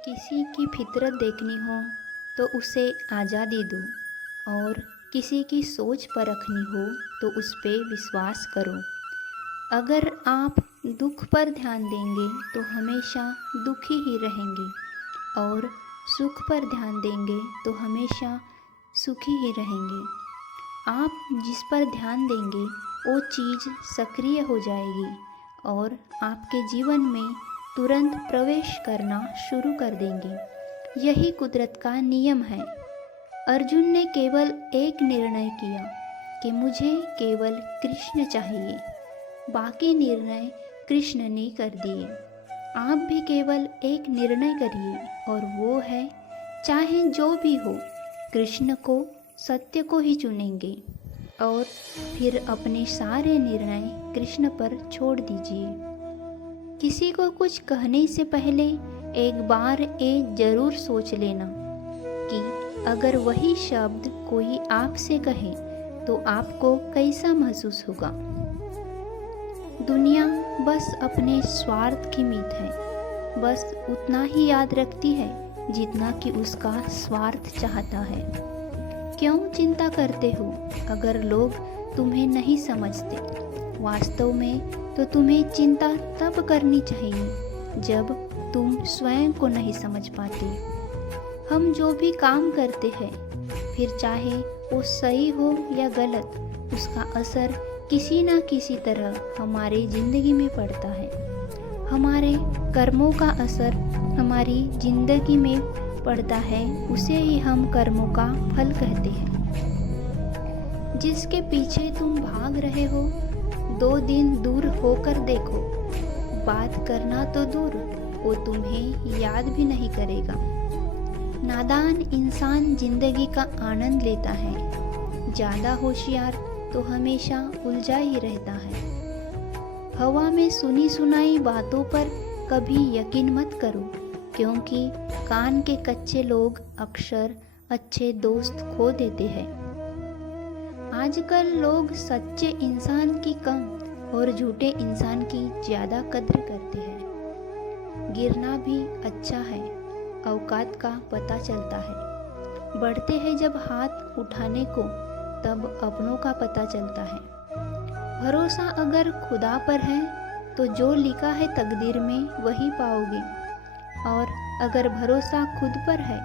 किसी की फितरत देखनी हो तो उसे आज़ादी दो और किसी की सोच परखनी हो तो उस पे विश्वास करो। अगर आप दुख पर ध्यान देंगे तो हमेशा दुखी ही रहेंगे और सुख पर ध्यान देंगे तो हमेशा सुखी ही रहेंगे। आप जिस पर ध्यान देंगे वो चीज़ सक्रिय हो जाएगी और आपके जीवन में तुरंत प्रवेश करना शुरू कर देंगे। यही कुदरत का नियम है। अर्जुन ने केवल एक निर्णय किया कि मुझे केवल कृष्ण चाहिए। बाकी निर्णय कृष्ण ने कर दिए। आप भी केवल एक निर्णय करिए और वो है, चाहे जो भी हो, कृष्ण को, सत्य को ही चुनेंगे और फिर अपने सारे निर्णय कृष्ण पर छोड़ दीजिए। किसी को कुछ कहने से पहले एक बार ये जरूर सोच लेना कि अगर वही शब्द कोई आपसे कहे तो आपको कैसा महसूस होगा। दुनिया बस अपने स्वार्थ की मीत है, बस उतना ही याद रखती है जितना कि उसका स्वार्थ चाहता है। क्यों चिंता करते हो अगर लोग तुम्हें नहीं समझते? वास्तव में तो तुम्हें चिंता तब करनी चाहिए जब तुम स्वयं को नहीं समझ पाते। हम जो भी काम करते हैं, फिर चाहे वो सही हो या गलत, उसका असर किसी ना किसी तरह हमारे ज़िंदगी में पड़ता है। हमारे कर्मों का असर हमारी ज़िंदगी में पड़ता है, उसे ही हम कर्मों का फल कहते हैं। जिसके पीछे तुम भाग रहे हो, 2 दिन दूर होकर देखो। बात करना तो दूर, वो तुम्हें याद भी नहीं करेगा। नादान इंसान जिंदगी का आनंद लेता है, ज़्यादा होशियार तो हमेशा उलझा ही रहता है। हवा में सुनी सुनाई बातों पर कभी यकीन मत करो, क्योंकि कान के कच्चे लोग अक्सर अच्छे दोस्त खो देते हैं। आजकल लोग सच्चे इंसान की कम और झूठे इंसान की ज़्यादा कद्र करते हैं। गिरना भी अच्छा है, औकात का पता चलता है। बढ़ते हैं जब हाथ उठाने को, तब अपनों का पता चलता है। भरोसा अगर खुदा पर है तो जो लिखा है तकदीर में वही पाओगे, और अगर भरोसा खुद पर है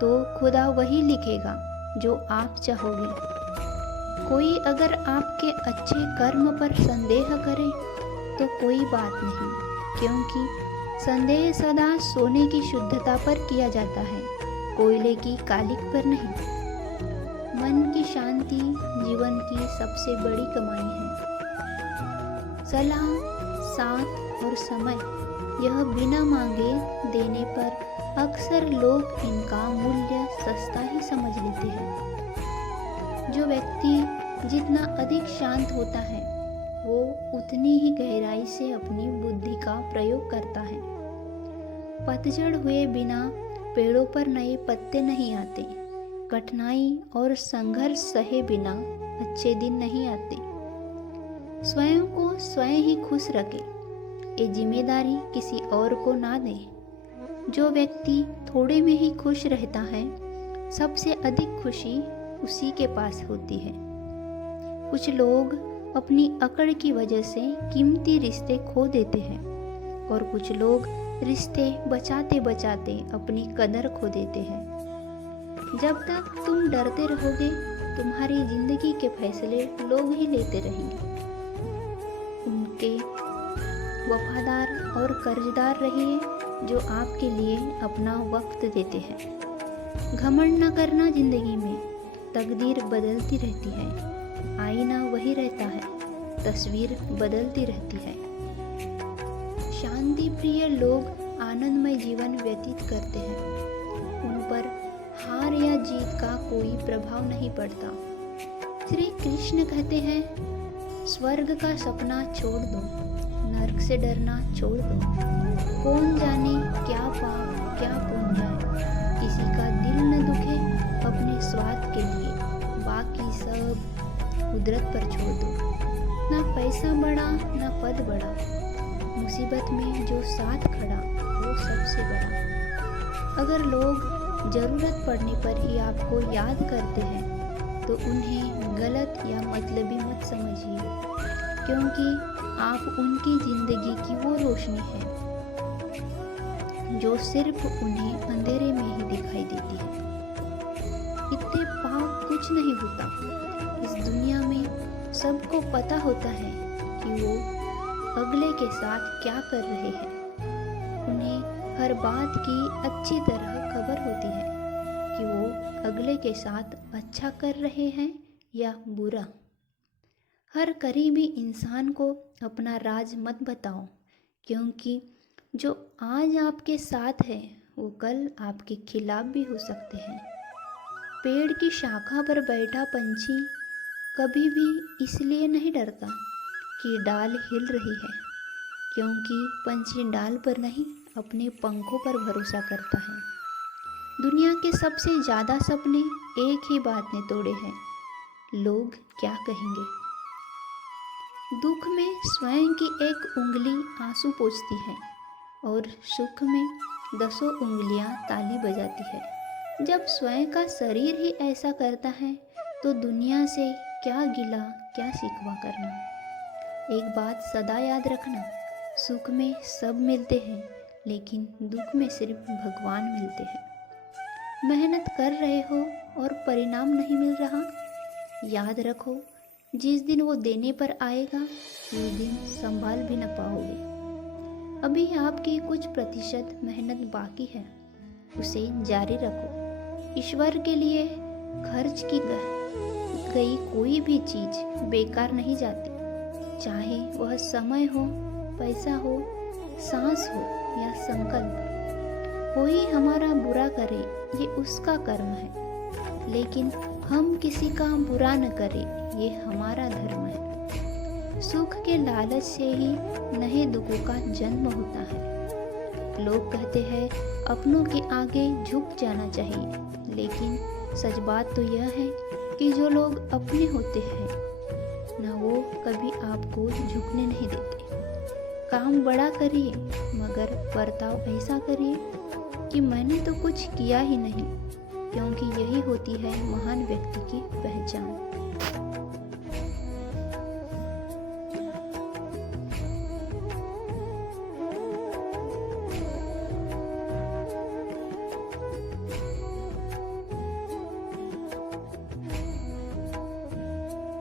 तो खुदा वही लिखेगा जो आप चाहोगे। कोई अगर आपके अच्छे कर्म पर संदेह करे तो कोई बात नहीं, क्योंकि संदेह सदा सोने की शुद्धता पर किया जाता है, कोयले की कालिक पर नहीं। मन की शांति जीवन की सबसे बड़ी कमाई है। सलाह, साथ और समय, यह बिना मांगे देने पर अक्सर लोग इनका मूल्य सस्ता ही समझ लेते हैं। जो व्यक्ति जितना अधिक शांत होता है, वो उतनी ही गहराई से अपनी बुद्धि का प्रयोग करता है। पतझड़ हुए बिना पेड़ों पर नए पत्ते नहीं आते। कठिनाई और संघर्ष सहे बिना अच्छे दिन नहीं आते। स्वयं को स्वयं ही खुश रखें, ये जिम्मेदारी किसी और को ना दे। जो व्यक्ति थोड़े में ही खुश रहता है, सबसे अधिक खुशी उसी के पास होती है। कुछ लोग अपनी अकड़ की वजह से कीमती रिश्ते खो देते हैं, और कुछ लोग रिश्ते बचाते बचाते अपनी कदर खो देते हैं। जब तक तुम डरते रहोगे, तुम्हारी जिंदगी के फैसले लोग ही लेते रहेंगे। उनके वफादार और कर्जदार रहिए जो आपके लिए अपना वक्त देते हैं। घमंड न करना जिंदगी में, तकदीर बदलती रहती है। आईना वही रहता है, तस्वीर बदलती रहती है। शांति प्रिय लोग आनंदमय जीवन व्यतीत करते हैं। उन पर हार या जीत का कोई प्रभाव नहीं पड़ता। श्री कृष्ण कहते हैं, स्वर्ग का सपना छोड़ दो, नरक से डरना छोड़ दो। कौन जाने क्या पाप क्या पुण्य है। किसी का दिल न दुखे अपने स्वार्थ के लिए, बाकी सब कुदरत पर छोड़ दो। ना पैसा बड़ा ना पद बड़ा, मुसीबत में जो साथ खड़ा वो सबसे बड़ा। अगर लोग ज़रूरत पड़ने पर ही आपको याद करते हैं तो उन्हें गलत या मतलबी मत समझिए, क्योंकि आप उनकी ज़िंदगी की वो रोशनी है जो सिर्फ उन्हें अंधेरे में ही दिखाई देती है। इतने पाप कुछ नहीं होता। इस दुनिया में सबको पता होता है कि वो अगले के साथ क्या कर रहे हैं। उन्हें हर बात की अच्छी तरह खबर होती है कि वो अगले के साथ अच्छा कर रहे हैं या बुरा। हर करीबी इंसान को अपना राज मत बताओ, क्योंकि जो आज आपके साथ है वो कल आपके खिलाफ भी हो सकते हैं। पेड़ की शाखा पर बैठा पंछी कभी भी इसलिए नहीं डरता कि डाल हिल रही है, क्योंकि पंछी डाल पर नहीं अपने पंखों पर भरोसा करता है। दुनिया के सबसे ज़्यादा सपने एक ही बात ने तोड़े हैं, लोग क्या कहेंगे। दुख में स्वयं की एक उंगली आंसू पोंछती है और सुख में 10 उंगलियां ताली बजाती है। जब स्वयं का शरीर ही ऐसा करता है तो दुनिया से क्या गिला क्या शिकवा करना। एक बात सदा याद रखना, सुख में सब मिलते हैं लेकिन दुख में सिर्फ भगवान मिलते हैं। मेहनत कर रहे हो और परिणाम नहीं मिल रहा, याद रखो जिस दिन वो देने पर आएगा उस दिन संभाल भी न पाओगे। अभी आपकी कुछ प्रतिशत मेहनत बाकी है, उसे जारी रखो। ईश्वर के लिए खर्च की गई कोई भी चीज़ बेकार नहीं जाती, चाहे वह समय हो, पैसा हो, सांस हो या संकल्प। कोई हमारा बुरा करे ये उसका कर्म है, लेकिन हम किसी का बुरा न करें ये हमारा धर्म है। सुख के लालच से ही नए दुखों का जन्म होता है। लोग कहते हैं अपनों के आगे झुक जाना चाहिए, लेकिन सच बात तो यह है कि जो लोग अपने होते हैं ना वो कभी आपको झुकने नहीं देते। काम बड़ा करिए मगर बर्ताव ऐसा करिए कि मैंने तो कुछ किया ही नहीं, क्योंकि यही होती है महान व्यक्ति की पहचान।